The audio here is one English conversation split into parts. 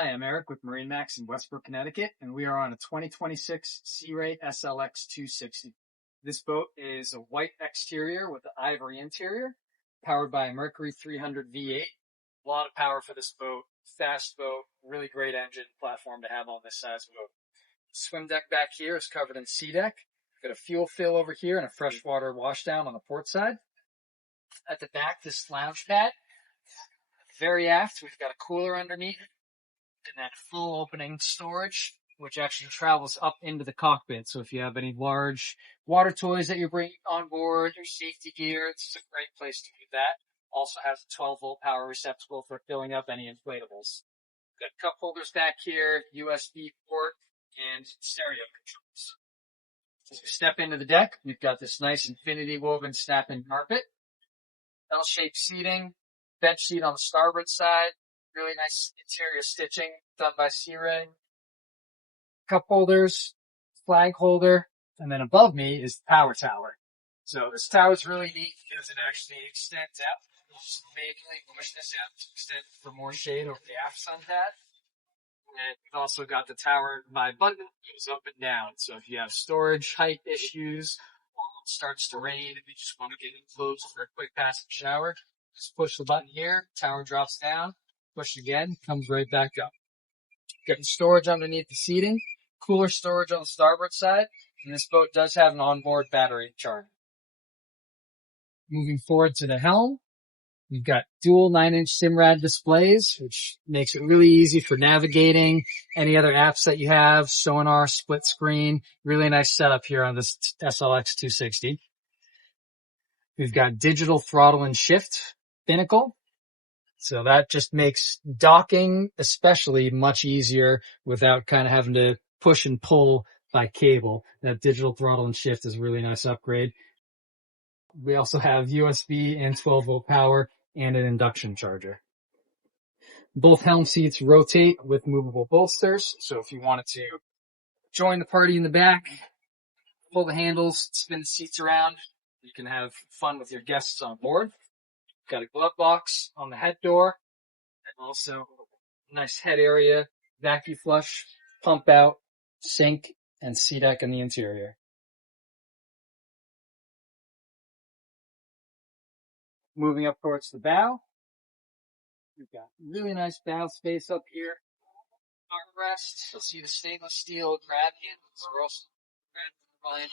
Hi, I'm Eric with MarineMax in Westbrook, Connecticut, and we are on a 2026 Sea Ray SLX 260. This boat is a white exterior with an ivory interior, powered by a Mercury 300 V8. A lot of power for this boat, fast boat, really great engine platform to have on this size boat. Swim deck back here is covered in sea deck. Got a fuel fill over here and a freshwater washdown on the port side. At the back, this lounge pad. Very aft, we've got a cooler underneath, and that full opening storage, which actually travels up into the cockpit. So if you have any large water toys that you're bringing on board, your safety gear, it's a great place to do that. Also has a 12-volt power receptacle for filling up any inflatables. Got cup holders back here, USB port, and stereo controls. As we step into the deck, we've got this nice infinity woven snap-in carpet, L-shaped seating, bench seat on the starboard side, really nice interior stitching done by Sea Ray. Cup holders, flag holder, and then above me is the power tower. So this tower is really neat because it actually extends out. You just manually push this out to extend for more shade over the aft sun pad. And we've also got the tower by button that goes up and down. So if you have storage height issues, or it starts to rain, if you just want to get enclosed for a quick passive shower, just push the button here, tower drops down, push again, comes right back up. Getting storage underneath the seating, cooler storage on the starboard side, and this boat does have an onboard battery charger. Moving forward to the helm, we've got dual 9-inch Simrad displays, which makes it really easy for navigating any other apps that you have, sonar, split screen, really nice setup here on this SLX 260. We've got digital throttle and shift binnacle. So that just makes docking especially much easier without kind of having to push and pull by cable. That digital throttle and shift is a really nice upgrade. We also have USB and 12-volt power and an induction charger. Both helm seats rotate with movable bolsters. So if you wanted to join the party in the back, pull the handles, spin the seats around, you can have fun with your guests on board. Got a glove box on the head door, and also a nice head area, vacuum flush, pump out, sink, and sea deck in the interior. Moving up towards the bow, we've got really nice bow space up here. Armrest, you'll see the stainless steel grab handles are also fine.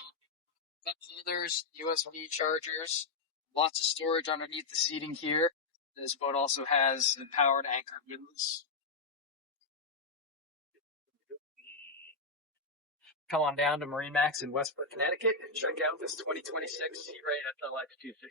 Cup holders, USB chargers. Lots of storage underneath the seating here. This boat also has the powered anchor wheels. Come on down to MarineMax in Westbrook, Connecticut, and check out this 2026 Sea Ray SLX 260.